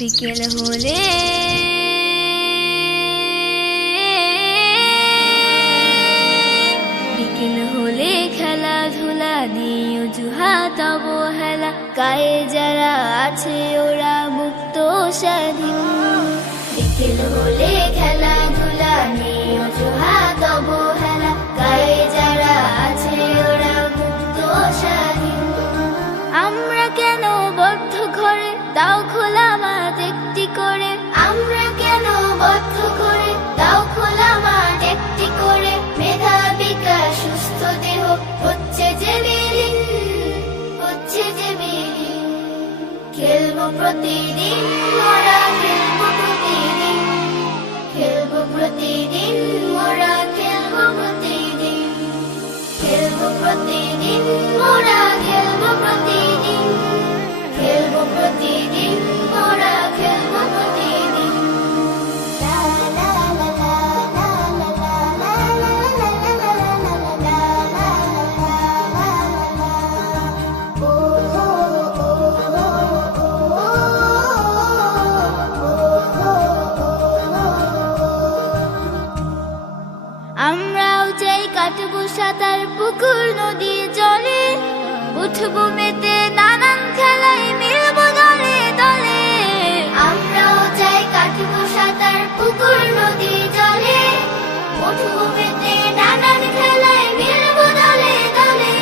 বিকেল হলে। বিকেল হলে খেলাধুলা দিয়ে অজুহাত, অবহেলা। গায়ে যারা আছে ওরা মুক্ত স্বাধীন। বিকেল হলে খেলাধুলা নিয়ে উঠবো নানান খেলায় মিলবো দলে দলে। আমরাও চাই কাটবো সাঁতার পুকুর, নদী, জলে। উঠবো নানান খেলায় মিলবো দলে দলে।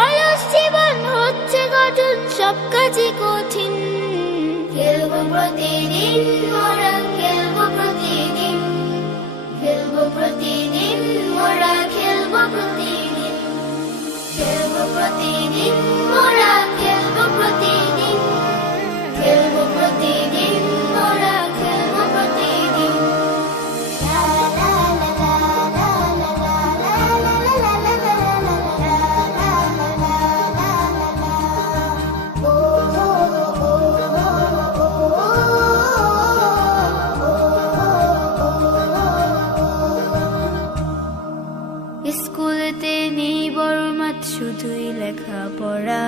অলস জীবন হচ্ছে গঠন, সব কাজই কঠিন। খেলব প্রতিদিন Thank you. স্কুলেতে নেই বড় মাত শুধুই লেখাপড়া।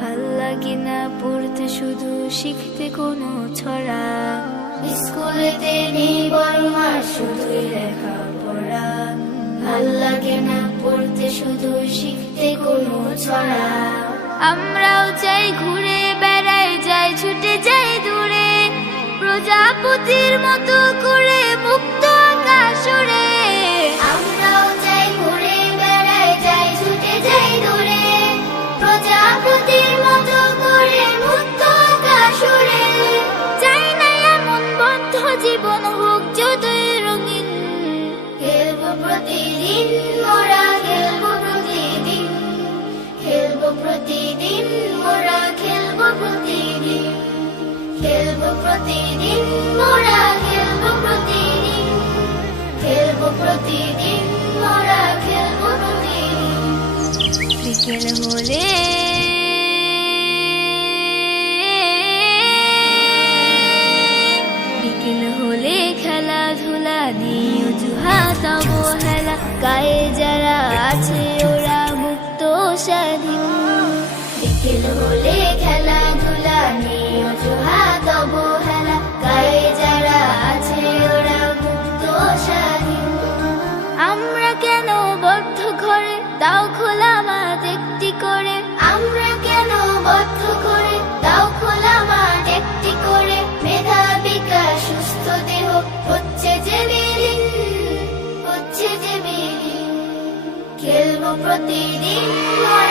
ভালো লাগে না পড়তে, শুধু শিখতে কোনো ছড়া। স্কুলেতে নেই বড় মাঠ শুধুই লেখা পড়া ভালো লাগে না পড়তে, শুধু শিখতে কোনো ছড়া। আমরাও চাই ঘুরে বেড়াই যাই ছুটে যাই দূরে। প্রজাপতির মতো করে জীবন হোক যতই রঙিন। খেলব প্রতিদিন, মোরা খেলব প্রতিদিন। খেলব প্রতিদিন, মোরা খেলব প্রতিদিন। খেলব প্রতিদিন, মোরা খেলব প্রতিদিন। খেলাধুলা অজুহাত অবহেলা গায়ে যারা আছে ওরা মুক্ত স্বাধীন। বিকেল হলে খেলাধুলা নিয়ে অজুহাত প্রতিদিন